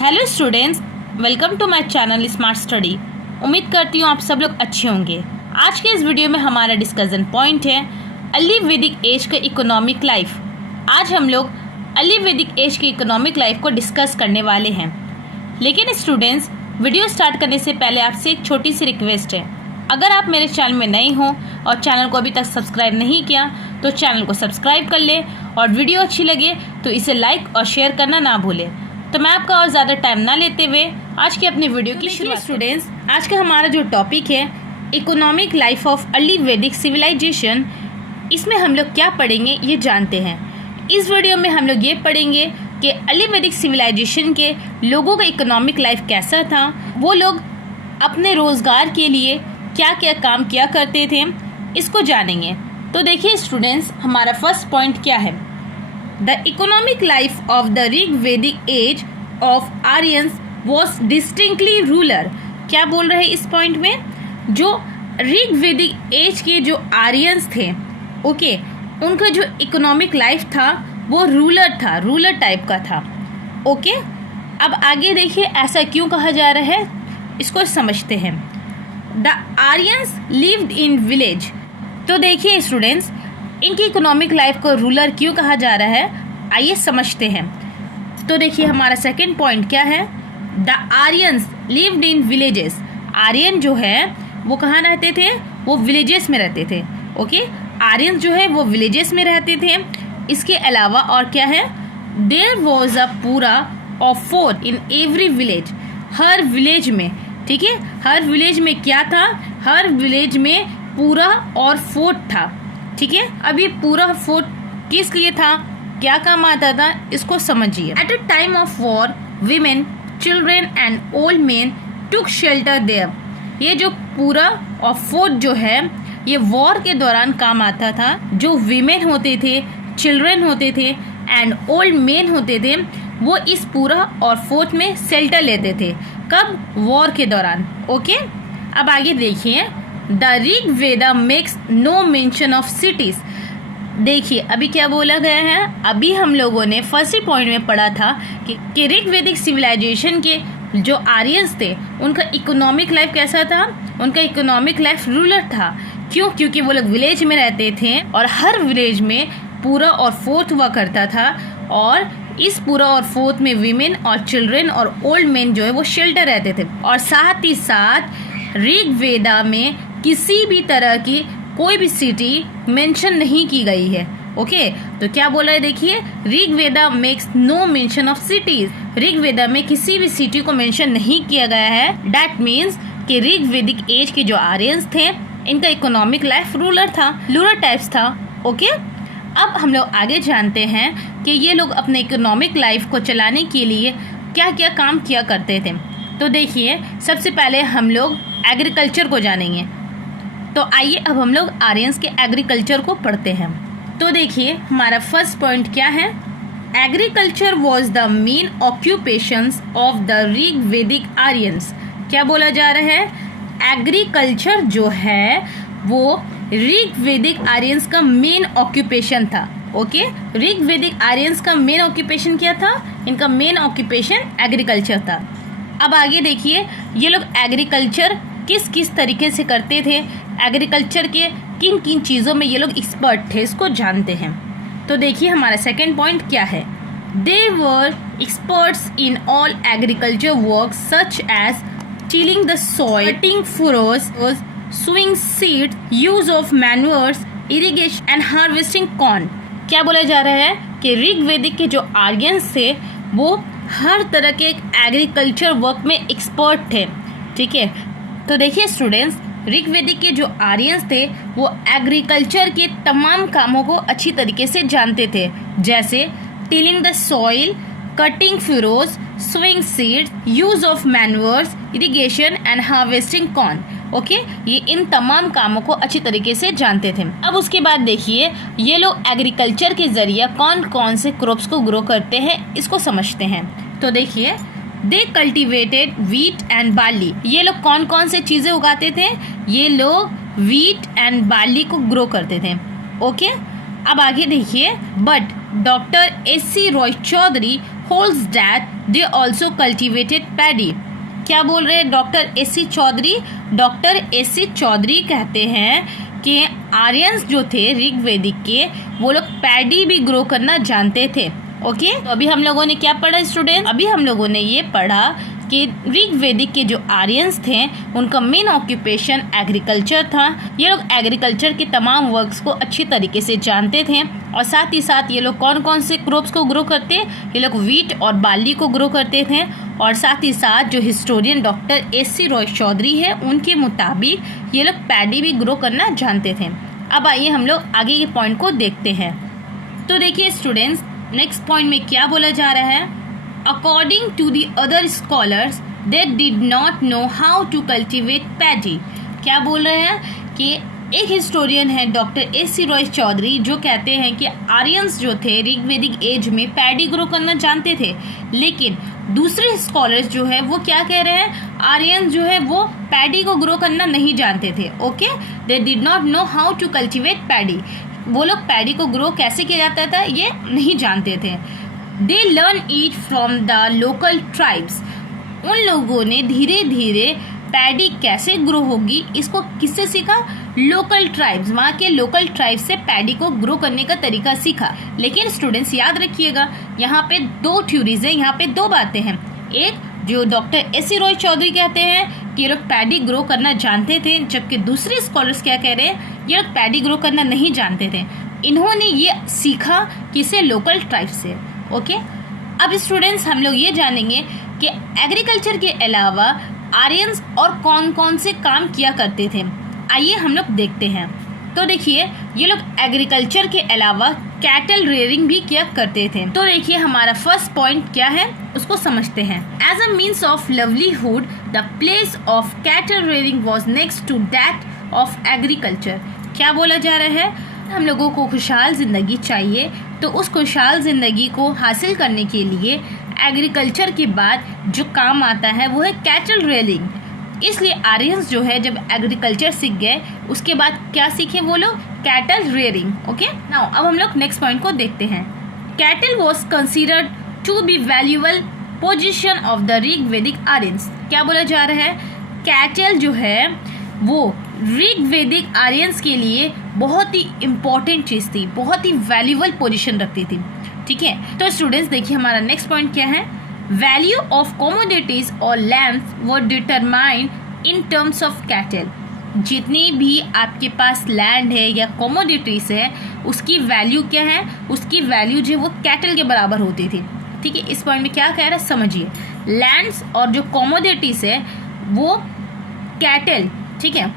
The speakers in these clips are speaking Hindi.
Hello students, welcome to my channel smart study. उम्मीद करती हूँ आप सब लोग अच्छे होंगे। आज के इस वीडियो में हमारा डिस्कशन पॉइंट है अर्ली वैदिक एज का इकोनॉमिक लाइफ। आज हम लोग अर्ली वैदिक एज की इकोनॉमिक लाइफ को डिस्कस करने वाले हैं। लेकिन स्टूडेंट्स, वीडियो स्टार्ट करने से पहले आपसे एक छोटी सी रिक्वेस्ट है। अगर आप मेरे चैनल में नए हो और चैनल को अभी तक सब्सक्राइब नहीं किया तो चैनल को सब्सक्राइब कर ले, और वीडियो अच्छी लगे तो इसे लाइक और शेयर करना ना भूलें। तो मैं आपका और ज़्यादा टाइम ना लेते हुए आज की अपनी वीडियो की शुरुआत। स्टूडेंट्स, आज का हमारा जो टॉपिक है इकोनॉमिक लाइफ ऑफ अर्ली वैदिक सिविलाइजेशन, इसमें हम लोग क्या पढ़ेंगे ये जानते हैं। इस वीडियो में हम लोग ये पढ़ेंगे कि अर्ली वैदिक सिविलाइजेशन के लोगों का इकोनॉमिक लाइफ कैसा था, वो लोग अपने रोज़गार के लिए क्या क्या काम किया करते थे, इसको जानेंगे। तो देखिए स्टूडेंट्स, हमारा फर्स्ट पॉइंट क्या है। The economic life of the Rig Vedic age of Aryans was distinctly rural। क्या बोल रहे हैं इस पॉइंट में? जो ऋग वैदिक एज के जो आर्यंस थे, ओके, उनका जो इकोनॉमिक लाइफ था वो रूलर था, रूलर टाइप का था। ओके, अब आगे देखिए ऐसा क्यों कहा जा रहा है, इसको समझते हैं। The Aryans lived in village. तो देखिए स्टूडेंट्स, इनकी इकोनॉमिक लाइफ को रूलर क्यों कहा जा रहा है, आइए समझते हैं। तो देखिए हमारा सेकंड पॉइंट क्या है। The Aryans lived in villages. Aryan जो है वो कहाँ रहते थे? वो विलेजेस में रहते थे। ओके, आर्यंस जो है वो विलेजेस में रहते थे। इसके अलावा और क्या है? देयर वॉज अ पूरा of fort in every village. Her village में, ठीक है, हर विलेज में क्या था? हर विलेज में पूरा और फोर्ट था। ठीक है, अब ये पूरा फोर्ट किस लिए था, क्या काम आता था, इसको समझिए। At a time of war women, children and old man took shelter there. ये जो पूरा और फोर्ट जो है ये वॉर के दौरान काम आता था। जो वीमेन होते थे, चिल्ड्रेन होते थे एंड ओल्ड मैन होते थे, वो इस पूरा और फोर्ट में शेल्टर लेते थे। कब? वॉर के दौरान। ओके, अब आगे देखिए। The Rig Veda makes no mention of cities. देखिए अभी क्या बोला गया है, अभी हम लोगों ने फर्स्ट ही पॉइंट में पढ़ा था कि ऋग वैदिक सिविलाइजेशन के जो आर्यंस थे उनका इकोनॉमिक लाइफ कैसा था? उनका इकोनॉमिक लाइफ रूरल था। क्यों? क्योंकि वो लोग विलेज में रहते थे और हर विलेज में पूरा और फोर्थ हुआ करता था, और इस पूरा और फोर्थ में वीमेन और चिल्ड्रेन और ओल्ड मैन जो है वो शेल्टर रहते थे। और साथ ही साथ ऋग वेदा में किसी भी तरह की कोई भी सिटी मेंशन नहीं की गई है। ओके, तो क्या बोला है देखिए, Rig Veda makes no mention of cities. Rig Veda में किसी भी सिटी को मेंशन नहीं किया गया है। दैट मीन्स कि ऋग वैदिक एज के जो आर्यंस थे इनका इकोनॉमिक लाइफ रूरल था, रूरल टाइप्स था। ओके, अब हम लोग आगे जानते हैं कि ये लोग अपने इकोनॉमिक लाइफ को चलाने के लिए क्या क्या काम किया करते थे। तो देखिए सबसे पहले हम लोग एग्रीकल्चर को जानेंगे। तो आइए अब हम लोग आर्यंस के एग्रीकल्चर को पढ़ते हैं। तो देखिए हमारा फर्स्ट पॉइंट क्या है। Agriculture was the main occupations of the Rig वैदिक आर्यंस। क्या बोला जा रहा है? एग्रीकल्चर जो है वो ऋग वैदिक आर्यंस का मेन ऑक्यूपेशन था। ओके, ऋग वैदिक आर्यंस का मेन ऑक्यूपेशन क्या था? इनका मेन ऑक्यूपेशन एग्रीकल्चर था। अब आगे देखिए ये लोग एग्रीकल्चर किस किस तरीके से करते थे, एग्रीकल्चर के किन किन चीज़ों में ये लोग एक्सपर्ट थे, इसको जानते हैं। तो देखिए हमारा सेकंड पॉइंट क्या है। They were experts in all agriculture work such as tilling the soil, cutting furrows, sowing seeds, use of manures, irrigation and harvesting corn. क्या बोला जा रहा है कि ऋग वैदिक के जो आर्यंस थे वो हर तरह के एग्रीकल्चर वर्क में एक्सपर्ट थे। ठीक है, तो देखिए स्टूडेंट्स, ऋग वैदिक के जो आर्यंस थे वो एग्रीकल्चर के तमाम कामों को अच्छी तरीके से जानते थे, जैसे tilling the soil, cutting furrows, sowing seeds, use of manures, irrigation and harvesting corn. Okay, ये इन तमाम कामों को अच्छी तरीके से जानते थे। अब उसके बाद देखिए ये लोग एग्रीकल्चर के जरिए कौन कौन से क्रॉप्स को ग्रो करते हैं, इसको समझते हैं। तो देखिए दे कल्टिवेटेड वीट एंड बार्ली। ये लोग कौन कौन से चीज़ें उगाते थे? ये लोग वीट एंड बार्ली को ग्रो करते थे। ओके, अब आगे देखिए। But doctor S C Roy Chaudhuri holds that they also cultivated paddy. क्या बोल रहे हैं doctor S C. Chaudhuri? Doctor S C. Chaudhuri कहते हैं कि आर्यंस जो थे ऋग्वेदिक के, वो लोग पैडी भी ग्रो करना जानते थे। ओके, तो अभी हम लोगों ने क्या पढ़ा स्टूडेंट? अभी हम लोगों ने ये पढ़ा कि ऋग्वेदिक के जो आर्यंस थे उनका मेन ऑक्यूपेशन एग्रीकल्चर था। ये लोग एग्रीकल्चर के तमाम वर्क्स को अच्छी तरीके से जानते थे और साथ ही साथ ये लोग कौन कौन से क्रॉप्स को ग्रो करते? ये लोग व्हीट और बार्ली को ग्रो करते थे। और साथ ही साथ जो historian doctor S C. Roy Chaudhuri है, उनके मुताबिक ये लोग पैडी भी ग्रो करना जानते थे। अब आइए हम लोग आगे के पॉइंट को देखते हैं। तो देखिए स्टूडेंट्स, नेक्स्ट पॉइंट में क्या बोला जा रहा है? According to the other scholars, they did not know how to cultivate paddy. क्या बोल रहे हैं कि एक हिस्टोरियन है डॉक्टर एस.सी. रॉय चौधरी, जो कहते हैं कि आर्यंस जो थे ऋग्वेदिक एज में पैडी ग्रो करना जानते थे, लेकिन दूसरे स्कॉलर्स जो है वो क्या कह रहे हैं? आर्यंस जो है वो पैडी को ग्रो करना नहीं जानते थे। Okay, they did not know how to cultivate paddy. वो लोग पैडी को ग्रो कैसे किया जाता था ये नहीं जानते थे। They learn it from the local tribes. उन लोगों ने धीरे धीरे पैडी कैसे ग्रो होगी इसको किससे सीखा? लोकल ट्राइब्स, वहाँ के लोकल ट्राइब्स से पैडी को ग्रो करने का तरीका सीखा। लेकिन स्टूडेंट्स याद रखिएगा, यहाँ पे दो थ्योरीज हैं, यहाँ पे दो बातें हैं। एक जो डॉक्टर एस.सी. रॉय चौधरी कहते हैं कि ये लोग पैडी ग्रो करना जानते थे, जबकि दूसरे स्कॉलर्स क्या कह रहे हैं? ये लोग पैडी ग्रो करना नहीं जानते थे। इन्होंने ये सीखा किसे? लोकल ट्राइब्स से। ओके, अब स्टूडेंट्स हम लोग ये जानेंगे कि एग्रीकल्चर के अलावा आर्यंस और कौन कौन से काम किया करते थे। आइए हम लोग देखते हैं। तो देखिए, ये लोग एग्रीकल्चर के अलावा कैटल रेयरिंग भी किया करते थे। तो देखिए हमारा फर्स्ट पॉइंट क्या है उसको समझते हैं। As a means of livelihood the place of cattle rearing was next to that of agriculture. क्या बोला जा रहा है? हम लोगों को खुशहाल ज़िंदगी चाहिए, तो उस खुशहाल ज़िंदगी को हासिल करने के लिए एग्रीकल्चर के बाद जो काम आता है वो है कैटल रेयरिंग। इसलिए आर्यंस जो है जब एग्रीकल्चर सीख गए उसके बाद क्या सीखे वो लोग? Cattle rearing. ओके, नाउ अब हम लोग नेक्स्ट पॉइंट को देखते हैं। Cattle was considered to be valuable position of the Rigvedic Aryans. क्या बोला जा रहा है? कैटल जो है वो ऋग्वेदिक आर्यंस के लिए बहुत ही इम्पॉर्टेंट चीज़ थी, बहुत ही वैल्यूएबल पोजीशन रखती थी। ठीक है, तो स्टूडेंट्स देखिए हमारा नेक्स्ट पॉइंट क्या है? वैल्यू ऑफ कमोडिटीज और land were determined in terms of cattle. जितनी भी आपके पास लैंड है या कमोडिटीज है उसकी वैल्यू क्या है? उसकी वैल्यू जो है वो कैटल के बराबर होती थी। ठीक है, इस पॉइंट में क्या कह रहा है समझिए। लैंड्स और जो कमोडिटीज है वो कैटल, ठीक है,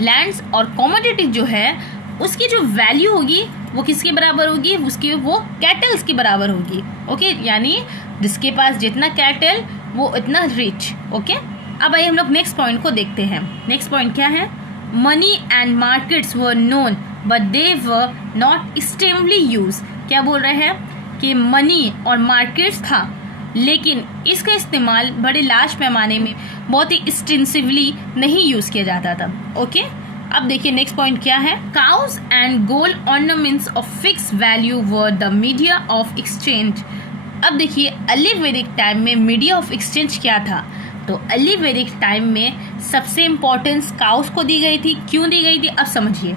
लैंड्स और कमोडिटी जो है उसकी जो वैल्यू होगी वो किसके बराबर होगी? उसकी वो कैटल्स के बराबर होगी। ओके, यानी जिसके पास जितना कैटल वो इतना रिच। ओके, अब आइए हम लोग नेक्स्ट पॉइंट को देखते हैं। नेक्स्ट पॉइंट क्या है? Money and markets were known but they were not extensively use. क्या बोल रहे हैं कि मनी और मार्केट्स था लेकिन इसका इस्तेमाल बड़े लार्ज पैमाने में बहुत ही एक्सटेंसिवली नहीं यूज़ किया जाता था। ओके, अब देखिए नेक्स्ट पॉइंट क्या है? Cause and gold ornaments of fix value were the media of exchange. अब देखिए अर्ली वैदिक टाइम में मीडिया ऑफ एक्सचेंज क्या था? तो अर्ली वैदिक टाइम में सबसे इम्पोर्टेंस काउस को दी गई थी। क्यों दी गई थी अब समझिए।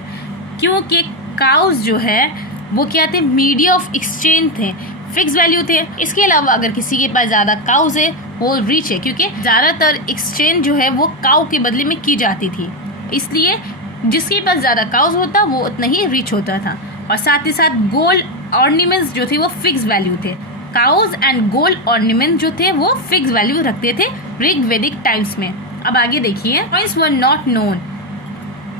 क्योंकि काउस जो है वो क्या थे? मीडिया ऑफ एक्सचेंज थे, फिक्स वैल्यू थे। इसके अलावा अगर किसी के पास ज़्यादा काउस है वो रिच है, क्योंकि ज़्यादातर एक्सचेंज जो है वो काउ के बदले में की जाती थी, इसलिए जिसके पास ज़्यादा काउस होता वो उतना ही रिच होता था। और साथ ही साथ गोल्ड ऑर्नामेंट्स जो थे वो फिक्स वैल्यू थे। काउस एंड गोल्ड ऑर्नामेंट जो थे वो फिक्स वैल्यू रखते थे ऋग्वेदिक टाइम्स में। अब आगे देखिए, coins were not known.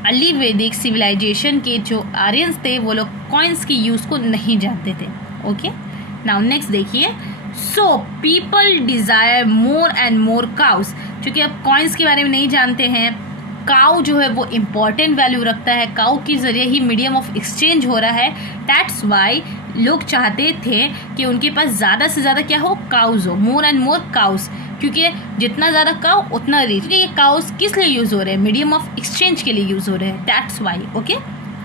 Early वैदिक सिविलाइजेशन के जो आर्यंस थे वो लोग कॉइन्स की यूज़ को नहीं जानते थे। ओके, नाउ नेक्स्ट देखिए, so people desire more and more cows. क्योंकि अब कॉइन्स के बारे में नहीं जानते हैं, काउ जो है वो इम्पॉर्टेंट वैल्यू रखता है, काउ के ज़रिए ही मीडियम ऑफ एक्सचेंज हो रहा है। दैट्स वाई लोग चाहते थे कि उनके पास ज़्यादा से ज़्यादा क्या हो? काउस हो, मोर एंड मोर काउस, क्योंकि जितना ज़्यादा काउ उतना रिच। क्योंकि ये काउस किस लिए यूज़ हो रहे हैं? मीडियम ऑफ एक्सचेंज के लिए यूज़ हो रहे हैं, दैट्स वाई। ओके,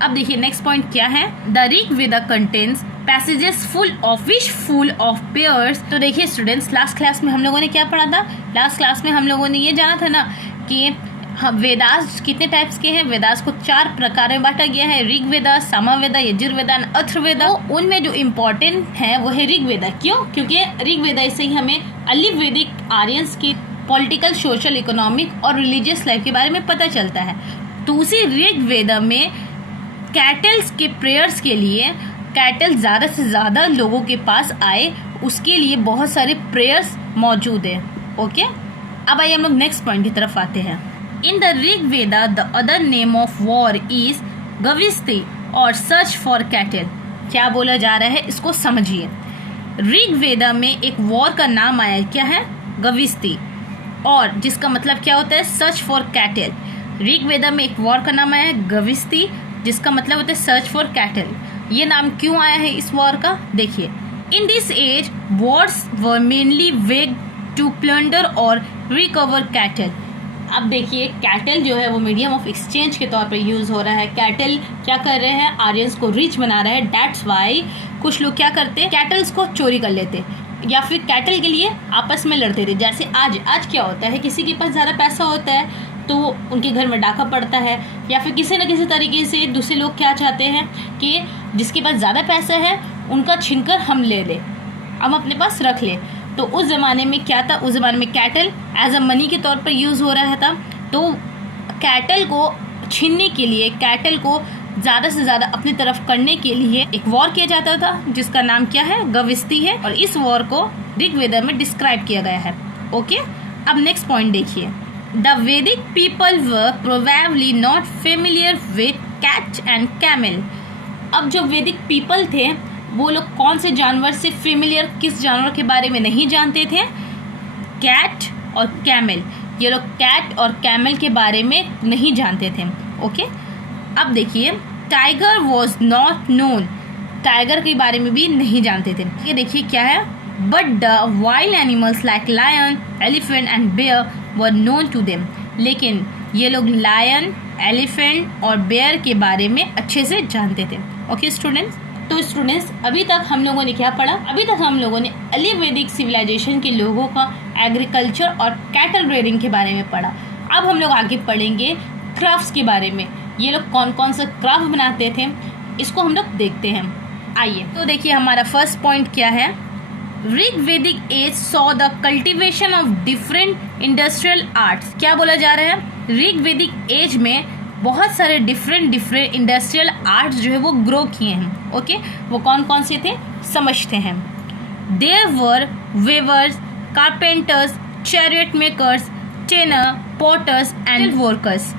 अब देखिए नेक्स्ट पॉइंट क्या है? The Rigveda contains passages full of wish full of prayers. तो देखिए स्टूडेंट्स, लास्ट क्लास में हम लोगों ने क्या पढ़ा था? लास्ट क्लास में हम लोगों ने ये जाना था ना कि वेदास कितने टाइप्स के हैं। वेदास को 4 प्रकार में बांटा गया है, ऋग वेदा, सामवेदा, यजुर्वेदा, अथर्ववेदा। तो उनमें जो इम्पोर्टेंट है वो है ऋग वेदा। क्यों? क्योंकि ऋग वेदा से ही हमें अर्ली वैदिक आर्यंस की पॉलिटिकल, सोशल, इकोनॉमिक और रिलीजियस लाइफ के बारे में पता चलता है। तो उसी ऋग वेदा में कैटल्स के प्रेयर्स के लिए, कैटल ज़्यादा से ज़्यादा लोगों के पास आए, उसके लिए बहुत सारे प्रेयर्स मौजूद हैं। ओके, अब आइए हम लोग नेक्स्ट पॉइंट की तरफ आते हैं। In the Rig Veda the other name of war is gavishti और सर्च फॉर कैटल। क्या बोला जा रहा है इसको समझिए। ऋग वेदा में एक वॉर का नाम आया, क्या है? गविस्ती, और जिसका मतलब क्या होता है? Search for cattle. Rig Veda में एक वॉर का नाम आया है गविस्ती, जिसका मतलब होता है सर्च फॉर कैटल। ये नाम क्यों आया है इस वॉर का? देखिए, in this age wars were mainly वेग टू प्लंडर और रिकवर कैटल। अब देखिए, कैटल जो है वो मीडियम ऑफ एक्सचेंज के तौर पे यूज़ हो रहा है। कैटल क्या कर रहे हैं? आर्यंस को रिच बना रहा है। दैट्स वाई कुछ लोग क्या करते हैं? कैटल्स को चोरी कर लेते या फिर कैटल के लिए आपस में लड़ते थे। जैसे आज क्या होता है, किसी के पास ज़्यादा पैसा होता है तो उनके घर में डाका पड़ता है, या फिर किसी न किसी तरीके से दूसरे लोग क्या चाहते हैं कि जिसके पास ज़्यादा पैसा है उनका छीनकर हम ले लें, हम अपने पास रख लें। तो उस ज़माने में क्या था? उस ज़माने में कैटल एज अ मनी के तौर पर यूज़ हो रहा था। तो कैटल को छीनने के लिए, कैटल को ज़्यादा से ज़्यादा अपनी तरफ करने के लिए एक वॉर किया जाता था, जिसका नाम क्या है? गविस्ती है। और इस वॉर को ऋग वेदा में डिस्क्राइब किया गया है। ओके, अब नेक्स्ट पॉइंट देखिए। The Vedic people were probably not familiar with cat and camel. अब जो वैदिक पीपल थे वो लोग कौन से जानवर से फेमिलियर, किस जानवर के बारे में नहीं जानते थे? कैट और कैमल। ये लोग कैट और कैमल के बारे में नहीं जानते थे। ओके, अब देखिए, tiger was not known. Tiger के बारे में भी नहीं जानते थे। ये देखिए क्या है? But the wild animals like lion, elephant and bear were known to them. लेकिन ये लोग लायन, एलिफेंट और बेयर के बारे में अच्छे से जानते थे। ओके स्टूडेंट्स, तो स्टूडेंट्स अभी तक हम लोगों ने क्या पढ़ा? अभी तक हम लोगों ने अर्ली वैदिक सिविलाइजेशन के लोगों का एग्रीकल्चर और कैटल रेयरिंग के बारे में पढ़ा। अब हम लोग आगे पढ़ेंगे क्राफ्ट्स के बारे में। ये लोग कौन कौन सा क्राफ्ट बनाते थे, इसको हम लोग देखते हैं। आइए, तो देखिए हमारा फर्स्ट पॉइंट क्या है? Rig Vedic age saw the cultivation of different industrial arts. क्या बोला जा रहा है? ऋग वैदिक एज में बहुत सारे डिफरेंट इंडस्ट्रियल आर्ट्स जो है वो ग्रो किए हैं। ओके, वो कौन कौन से थे समझते हैं। There were weavers, carpenters, chariot makers, tanner, potters and workers.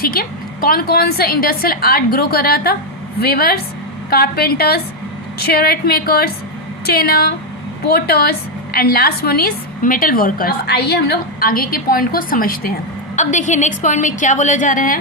ठीक है, कौन कौन सा इंडस्ट्रियल आर्ट ग्रो कर रहा था? Weavers, carpenters, chariot makers, tanner, potters and last one is metal workers. अब आइए हम लोग आगे के पॉइंट को समझते हैं। अब देखिए नेक्स्ट पॉइंट में क्या बोला जा रहा है?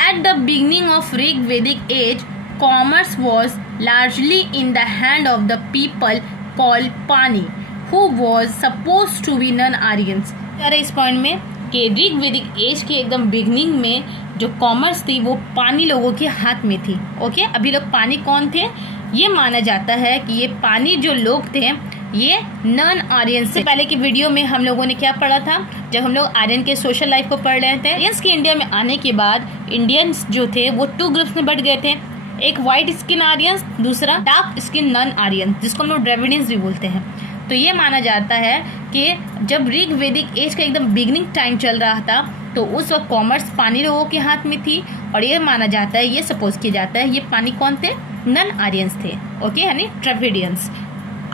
At the beginning of Rig Vedic age commerce was largely in the hand of the people called Pani who was suppose to be non Aryans. अरे इस पॉइंट में कि ऋग वैदिक एज के एकदम बिगनिंग में जो कॉमर्स थी वो पानी लोगों के हाथ में थी। ओके, अभी लोग पानी कौन थे? ये माना जाता है कि ये पानी जो लोग थे ये नॉन आर्यन से। पहले की वीडियो में हम लोगों ने क्या पढ़ा था? जब हम लोग आर्यन के सोशल लाइफ को पढ़ रहे थे, आर्यंस के इंडिया में आने के बाद इंडियंस जो थे वो 2 ग्रुप्स में बढ़ गए थे। एक वाइट स्किन आर्यंस, दूसरा डार्क स्किन नॉन आर्यन, जिसको हम लोग ड्रेविडियंस भी बोलते हैं। तो ये माना जाता है कि जब ऋग वैदिक एज का एकदम बिगनिंग टाइम चल रहा था तो उस वक्त कॉमर्स पानी लोगों के हाथ में थी। और ये माना जाता है, ये सपोज किया जाता है, ये पानी कौन थे? नॉन आर्यंस थे। ओके, यानी ड्रेविडियंस।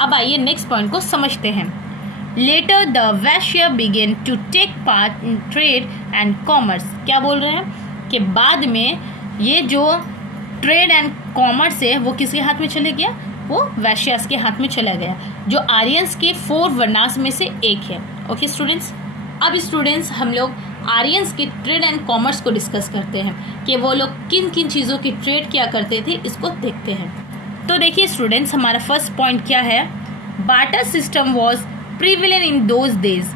अब आइए नेक्स्ट पॉइंट को समझते हैं। Later the Vaishya began to take part in trade and commerce. क्या बोल रहे हैं कि बाद में ये जो ट्रेड एंड कॉमर्स है वो किसके हाथ में चले गया? वो वैश्यास के हाथ में चला गया, जो आर्यंस के 4 वर्णास में से एक है। ओके स्टूडेंट्स, अब स्टूडेंट्स हम लोग आर्यंस के ट्रेड एंड कॉमर्स को डिस्कस करते हैं कि वो लोग किन किन चीज़ों की ट्रेड किया करते थे, इसको देखते हैं। तो देखिए स्टूडेंट्स, हमारा फर्स्ट पॉइंट क्या है? Barter system was prevalent in those days.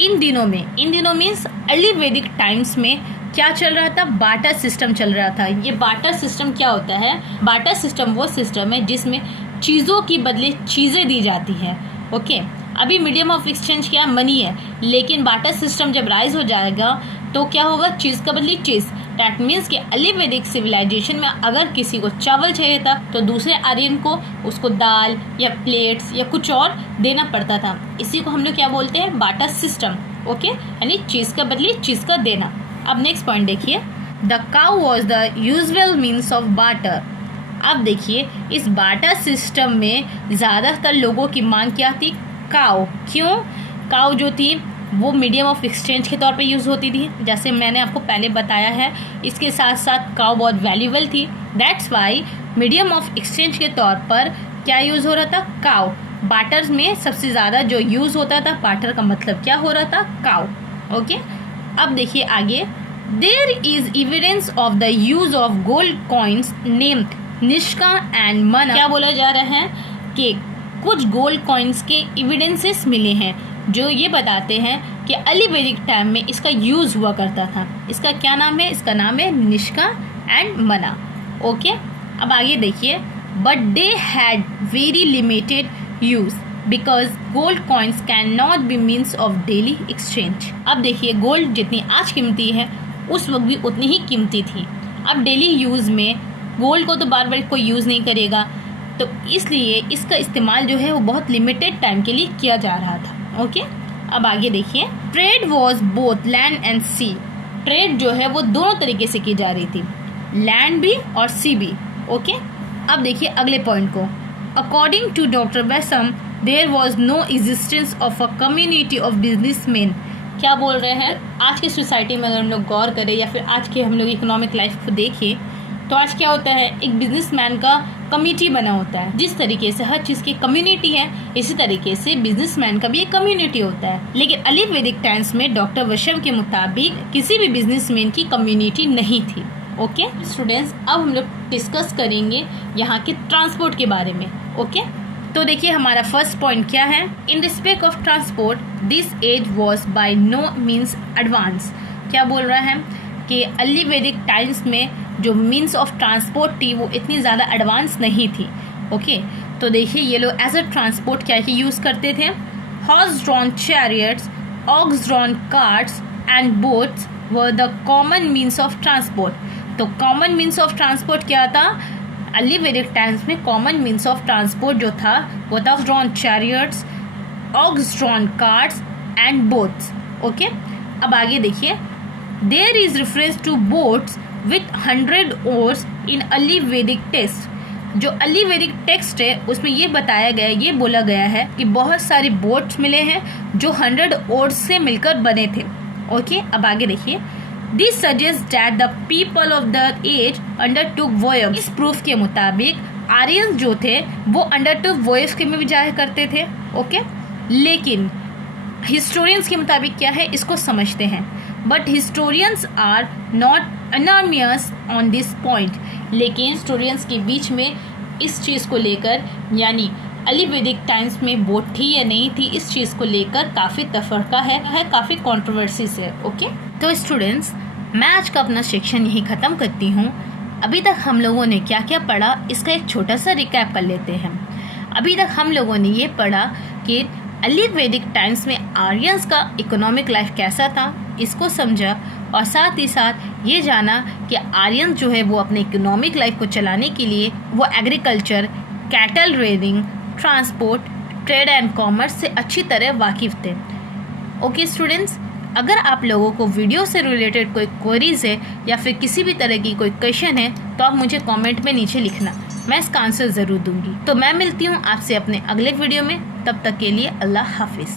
इन दिनों मीन्स अर्ली वैदिक टाइम्स में क्या चल रहा था? बार्टर सिस्टम चल रहा था। ये बार्टर सिस्टम क्या होता है? बार्टर सिस्टम वो सिस्टम है जिसमें चीज़ों की बदले चीज़ें दी जाती हैं। ओके, अभी मीडियम ऑफ एक्सचेंज क्या? मनी है, लेकिन बार्टर सिस्टम जब राइज हो जाएगा तो क्या होगा? चीज़ का बदले चीज़। डैट मीन्स कि अर्ली वैदिक सिविलाइजेशन में अगर किसी को चावल चाहिए था तो दूसरे आर्यन को उसको दाल या प्लेट्स या कुछ और देना पड़ता था। इसी को हम लोग क्या बोलते हैं? Barter system. ओके, यानी चीज़ का बदले चीज़ का देना। अब नेक्स्ट पॉइंट देखिए, the cow was the usual means of barter. अब देखिए, इस बार्टर सिस्टम में ज़्यादातर लोगों की मांग क्या थी? काउ। क्यों? काउ जो थी वो मीडियम ऑफ एक्सचेंज के तौर पे यूज़ होती थी, जैसे मैंने आपको पहले बताया है। इसके साथ साथ काउ बहुत वैल्यूबल थी। That's why medium of exchange के तौर पर क्या यूज़ हो रहा था? काउ। बार्टर में सबसे ज़्यादा जो यूज़ होता था, बार्टर का मतलब क्या हो रहा था? काउ। ओके, अब देखिए आगे, there is evidence of the use of gold coins named Nishka and Mana. क्या बोला जा रहा है कि कुछ गोल्ड कॉइन्स के एविडेंसेस मिले हैं जो ये बताते हैं कि अर्ली वैदिक टाइम में इसका यूज़ हुआ करता था। इसका क्या नाम है? इसका नाम है निष्का एंड मना। ओके, अब आगे देखिए, but they had very limited use because gold coins can not be means of daily exchange. अब देखिए, गोल्ड जितनी आज कीमती है उस वक्त भी उतनी ही कीमती थी। अब डेली यूज़ में गोल्ड को तो बार बार कोई यूज़ नहीं करेगा, तो इसलिए इसका इस्तेमाल जो है वो बहुत लिमिटेड टाइम के लिए किया जा रहा था। ओके, अब आगे देखिए, trade was both land and sea. Trade जो है वो दोनों तरीके से की जा रही थी, लैंड भी और सी भी। ओके, अब देखिए अगले पॉइंट को, according to doctor Basham there was no existence of a community of businessman. क्या बोल रहे हैं? आज की सोसाइटी में अगर हम लोग गौर करें या फिर आज के हम लोग इकोनॉमिक लाइफ को देखें तो आज क्या होता है? एक बिजनेसमैन का कमिटी बना होता है। जिस तरीके से हर चीज़ की कम्युनिटी है, इसी तरीके से बिजनेसमैन का भी एक कम्युनिटी होता है। लेकिन अर्ली वैदिक टाइम्स में डॉक्टर वैशम के मुताबिक किसी भी बिजनेसमैन की कम्युनिटी नहीं थी। ओके स्टूडेंट्स, अब हम लोग डिस्कस करेंगे यहाँ के ट्रांसपोर्ट के बारे में। ओके, तो देखिए हमारा फर्स्ट पॉइंट क्या है? In respect of transport this age was by no means advance. क्या बोल रहा है कि अर्ली वैदिक टाइम्स में जो मीन्स ऑफ ट्रांसपोर्ट थी वो इतनी ज़्यादा एडवांस नहीं थी। ओके, तो देखिए ये लोग एज अ ट्रांसपोर्ट क्या ही यूज़ करते थे? Horse drawn chariots, ox drawn carts and boats were the common means of transport. तो कॉमन मीन्स ऑफ ट्रांसपोर्ट क्या था? अर्ली वैदिक टाइम्स में कॉमन मीन्स ऑफ ट्रांसपोर्ट जो था वो था drawn chariots, ox drawn carts and boats. Okay, अब आगे देखिए, there is reference to boats with 100 oars in early Vedic text. जो अर्ली वैदिक टेक्स्ट है उसमें ये बताया गया है, ये बोला गया है कि बहुत सारे बोट्स मिले हैं जो 100 oars से मिलकर बने थे। ओके, अब आगे देखिए, this suggest that the people of the age undertook voyage. इस प्रूफ के मुताबिक आर्यंस जो थे वो अंडरटुक वॉयज के में भी जाया करते थे। ओके, लेकिन हिस्टोरियंस के मुताबिक क्या है इसको समझते हैं, but historians are not anonymous on this point. लेकिन हिस्टोरियंस के बीच में इस चीज़ को लेकर, यानी अर्ली वैदिक टाइम्स में बोट थी या नहीं थी, इस चीज़ को लेकर काफ़ी तफरका है काफ़ी कंट्रोवर्सीज है। ओके, तो स्टूडेंट्स, मैं आज का अपना सेक्शन यही ख़त्म करती हूँ। अभी तक हम लोगों ने क्या क्या पढ़ा इसका एक छोटा सा रिकैप कर लेते हैं। अभी तक हम लोगों ने ये पढ़ा कि अर्ली वैदिक टाइम्स में आर्यंस का इकोनॉमिक लाइफ कैसा था, इसको समझा, और साथ ही साथ ये जाना कि आर्यंस जो है वो अपने इकोनॉमिक लाइफ को चलाने के लिए वो agriculture, cattle rearing, transport, trade and commerce से अच्छी तरह वाकिफ़ थे। ओके स्टूडेंट्स, अगर आप लोगों को वीडियो से रिलेटेड कोई क्वेरीज है या फिर किसी भी तरह की कोई क्वेश्चन है तो आप मुझे कमेंट में नीचे लिखना, मैं इसका आंसर ज़रूर दूंगी। तो मैं मिलती हूँ आपसे अपने अगले वीडियो में, तब तक के लिए अल्लाह हाफिज़।